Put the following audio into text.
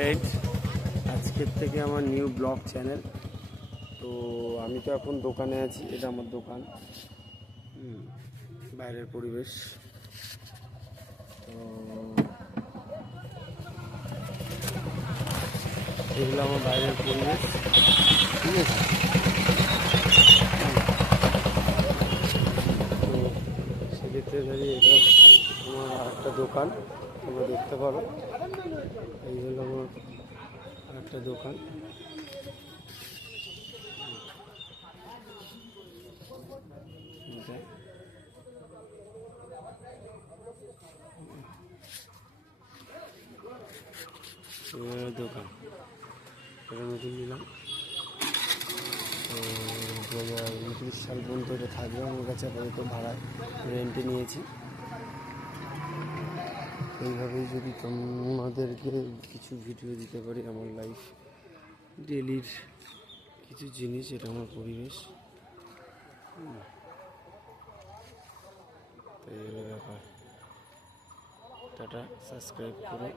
Friend, আজকের থেকে আমার নিউ ব্লগ চ্যানেল। তো আমি তো এখন দোকানে আছি, এটা আমার দোকান। বাইরের পরিবেশ তো এগুলো আমার বাইরের পরিবেশ, ঠিক আছে। তো সেক্ষেত্রে দাঁড়িয়ে এটা আমার একটা দোকান, তোমরা দেখতে পারো। এই হলো আমার একটা দোকান। দোকান এটা নতুন নিলাম, তো 2029 সাল পর্যন্ত এটা থাকবে আমার কাছে। আপাতত ভাড়ায় রেন্টে নিয়েছি। এইভাবেই যদি তোমাদেরকে কিছু ভিডিও দিতে পারি, আমার লাইফ ডেলির কিছু জিনিস, এটা আমার পরিবেশ। তো এই হলো ব্যাপার। টাটা, সাবস্ক্রাইব করো।